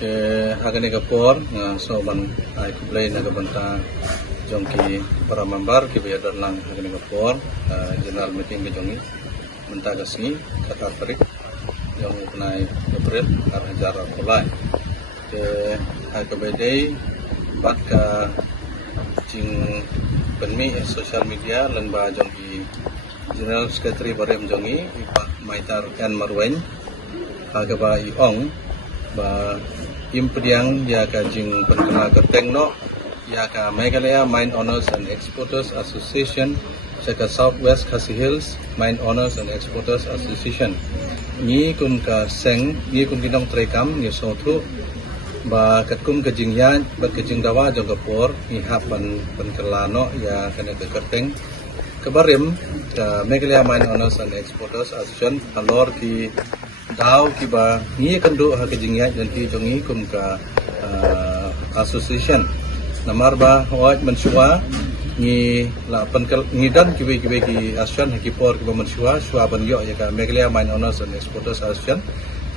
ke agane kapor so ban ai kublai na banta jongki para member ki bayar lang agane kapor general meeting ke jongi banta kasni kata tarik yang nai April hajar kulai ke ai kabedai bat ka jing penmi social media lan ba jongki general secretary barem jongi ipak maitar kan marwen aga ba iong ba impediang ya ka jing penkena kerteng no ya ka Meghalaya Mine Owners and Exporters Association saka Southwest Khasi Hills Mine Owners and Exporters Association ni kun ka seng ni kun kinong trekam ni so thu ba kat kun ka jing yan ba ka jing dawa jong kapor ni hapan penkelano ya kana ka kerteng kabarim ka Meghalaya Mine Owners and Exporters Association alor ki daw ki ba ni kando ha ka jing yan dan ki jongi kun ka association namar ba hoat mansua ni la penkel ni dan ki association ki por ki ba mansua sua ban yo ya ka Meghalaya Mine Owners and Exporters Association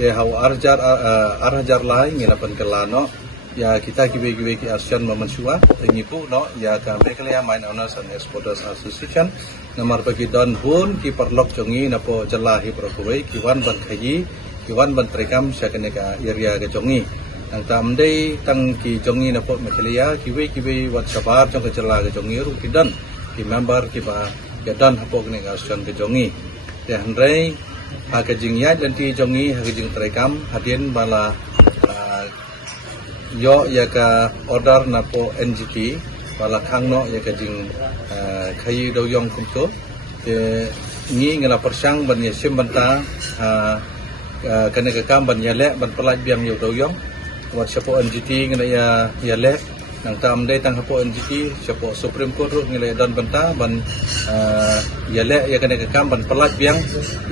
ke haw arjar lai ni la penkelano ya kita ki association ma mansua ni pu no ya ka Meghalaya Mine Owners and Exporters Association namar bagi don bun ki perlok jongi na po jalahi pro kuwei ki wan ban khayi ki wan ban trekam sakane ka area ka jongi ang tamdai tang ki jongi na po Meghalaya ki we wat sabar jong ka jala ka jongi ru ki dan ki member ki ba ya dan hapo ne ka association ka jongi te handrai ha ka jingya dan ti jongi ha ka jing trekam hadin bala yo ya ka order na po NGT bala khang no ya ka jing khayi do yong kum to te ni ngala persang ban ya sim banta kana ka kam ban ya le ban pelaj biang yo do yong wat sapo NGT ngala ya le nang tam dai tang hapo NGT sapo Supreme Court ru ngala dan banta ban ya le ya kana ka kam ban pelaj biang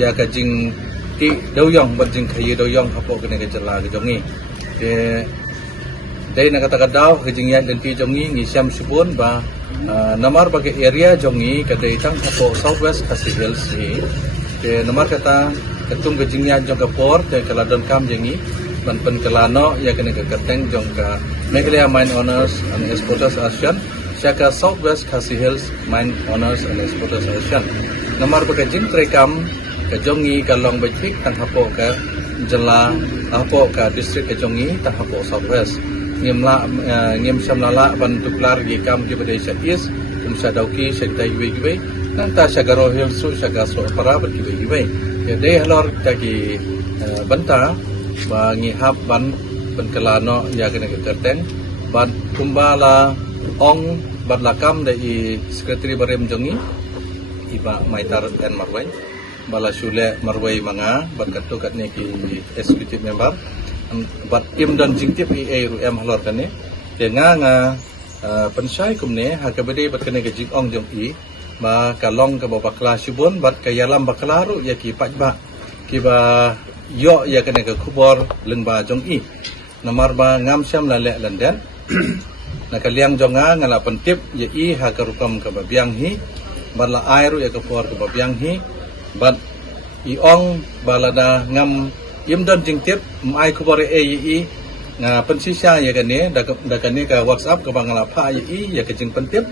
ya ka jing ti do yong ban jing khayi do yong hapo kana ka jala ka jongi te dai na kata daw ka jing ya dan ti jongi ngi siam supun ba namar bagi area jongi kadai tang hapo Southwest Khasi Hills ni ke namar kata ketum ke jing ya jong ka por te kala don kam jengi ban pen kelano ya kena ke kerteng jong ka Meghalaya Mine Owners and Exporters Association saka Southwest Khasi Hills Mine Owners and Exporters Association namar bagi jing trekam ke jongi ka long betik tang hapo ka jela hapo ka district ke jongi tang hapo Southwest ngim samlala ban tuklar gi kam ki bade is sa dauki sektai gibe nang ta sagaro hills saga so para ber gibe ya de halor ta ki banta ba ngi hab ban penkelano ya kena ke kerteng ban kumbala ong ban lakam da i secretary barem jongi iba maitar dan marwai bala sule marwai manga ban katukat ne ki executive member bat im dan jingtip i ru em halor kane ke nga pensai kumne ha ka bede bat kane ke jing ong jong i ba kalong ka ba bakla subon bat ka yalam bakla ru ya ki pajba ki ba yo ya kane ke khubor lengba jong i namar ba ngam syam la le landen na kaliang jonga ngala pentip ya i ha ka rukam ka ba biang hi bala airu ya ka por ka ba biang hi bat i ong balada ngam im dan jingtip mai khubor i nga pensisya ya kane da kane ka WhatsApp ka bangala pha i ya ka jing pentip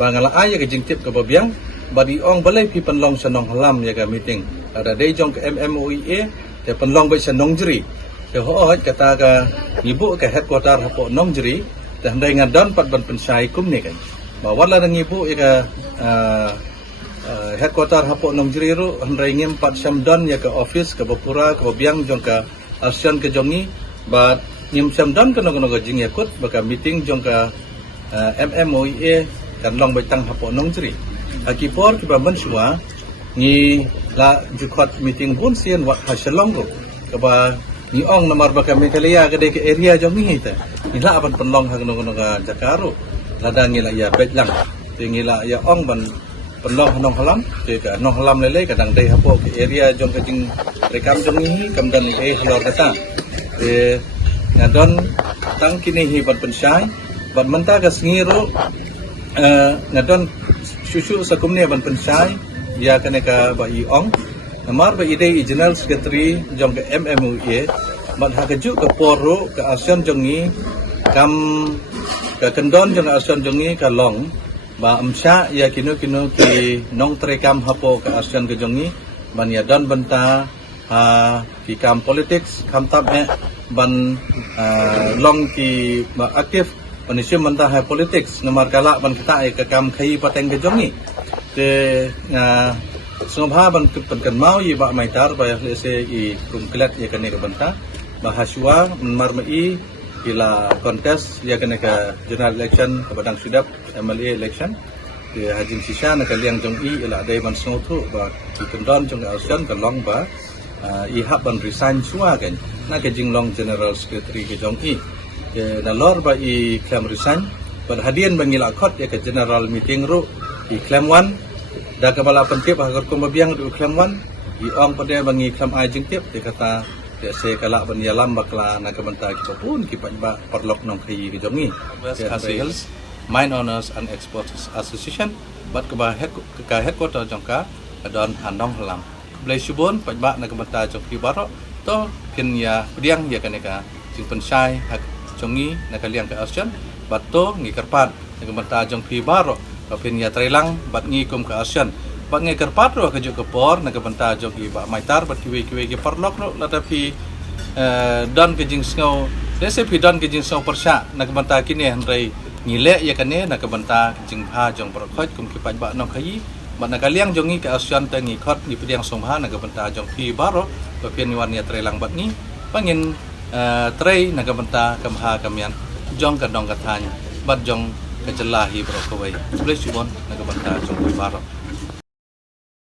bangala ai ya ka jingtip ka ba biang badi ong balai pi penlong sanong halam ya ka meeting ada dei jong ka MMOEA te penlong bai sanong jeri te ho kata ka ngibu ka headquarter hapo nong jeri te handai ngadon pat ban pensai kum ni kan bawala nang ngibu ya ka headquarter hapo nong jeri ru handai ngim pat samdon ya ka office ka bapura ka biang jong ka asian ka jongi ba ngim samdon ka nong jing yakut baka meeting jong ka MMOEA kan long bai tang hapo nong jeri akipor ki ba mansua ni la jukot meeting bun sian wa hasalong ro kaba ni ong namar ba ka Meghalaya ka de ke area jong ni ta ni la apan penlong ha nong ka Jakaro ladang ni la ya bet lang te ni la ya ong ban penlong nong halam te ka nong halam lele kadang dei hapo ke area jong ka jing rekam jong ni kam dan ni halor kata te ngadon tang kini hi ban pensai ban menta ka sngiro ngadon susu sakumne ban pensai ya kane ka ba i ong namar ba ide general secretary jong ka MMOEA บัดหากจุกับปอรุกับอาเซียนจงนี้กำกับกันดอนจงอาเซียนจงนี้กับหลงบาอัมชาya kinu ki nong terekam hapo ke ASEAN ke jongi ban ya dan banta ki kam politics kam tab ban long ki ba aktif ban isim banta ha politics nomor kala ban kita ke kam khai pateng ke jongi te sungha ban kan mau yi ba maitar ba se i kumklet ya kan ke banta bahaswa marmai ila kontes ya kena ke general election ke Padang Sidap MLA election di hajin sisa nak liang jong i ila dai ban song thu ba ki kendon jong ASEAN ka long ba i hab ban resign sua kan na ke jing long general secretary ke jong i ke na lor ba i claim resign pada hadian bangila khot ya ke general meeting ru i claim one da kepala pentip agar ko mabiang du claim one i ong pada bangi claim ai jing tip dia kata ya saya kalak bernialam bakla nak kebentar kita pun kita ba perlok nong khayi ke jongi Hills Mine Owners and Exporters Association bat ke headquarter jongka don handong halam blai subon ba nak kebentar jong ki barok to pin ya pediang ya kaneka jing pensai hak jongi nak liang ke ASEAN bat to ngi kerpat nak kebentar jong ki barok pin ya trelang bat ngi kum ke ASEAN bat ngai kerpat ro ke ke por nak bentar jogi ba maitar bat kiwe ke perlok ro la tapi don ke jing sngo dese pi don ke jing sngo persya nak bentar kini handai ngile ya kane nak bentar jing ha jong prokhot kum ki ba nok khayi bat nak liang jongi ke ASEAN ta ngi khot ni pediang somha nak bentar jong pi baro ba pian wan ya trelang bat ni pangin trei nak bentar kamha kamian jong ka dong ka thany bat jong ke jelahi bro kawai blai subon nak bentar jong pi baro